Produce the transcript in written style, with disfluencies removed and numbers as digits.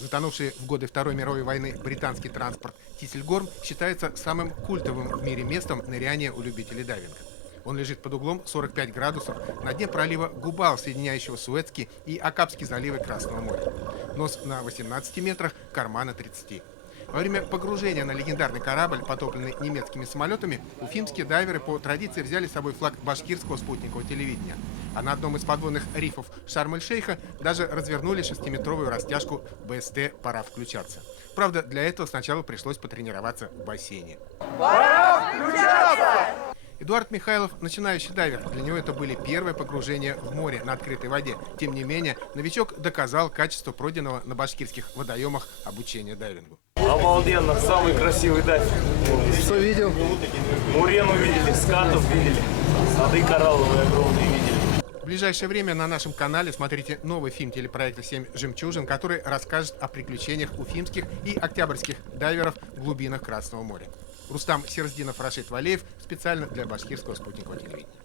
Затонувший в годы Второй мировой войны британский транспорт Тисельгорм считается самым культовым в мире местом ныряния у любителей дайвинга. Он лежит под углом 45 градусов на дне пролива Губал, соединяющего Суэцкий и Акапский заливы Красного моря. Нос на 18 метрах, корма на 30. Во время погружения на легендарный корабль, потопленный немецкими самолетами, уфимские дайверы по традиции взяли с собой флаг башкирского спутникового телевидения. А на одном из подводных рифов Шарм-эль-Шейха даже развернули 6-метровую растяжку БСТ «Пора включаться». Правда, для этого сначала пришлось потренироваться в бассейне. Пора включаться! Эдуард Михайлов – начинающий дайвер. Для него это были первые погружения в море на открытой воде. Тем не менее, новичок доказал качество пройденного на башкирских водоемах обучения дайвингу. Обалденно, самый красивый дайв. Что видел? Мурену видели, скатов видели, сады коралловые огромные видели. В ближайшее время на нашем канале смотрите новый фильм телепроекта «7 жемчужин», который расскажет о приключениях уфимских и октябрьских дайверов в глубинах Красного моря. Рустам Серздинов, Рашид Валеев специально для башкирского спутникового телевидения.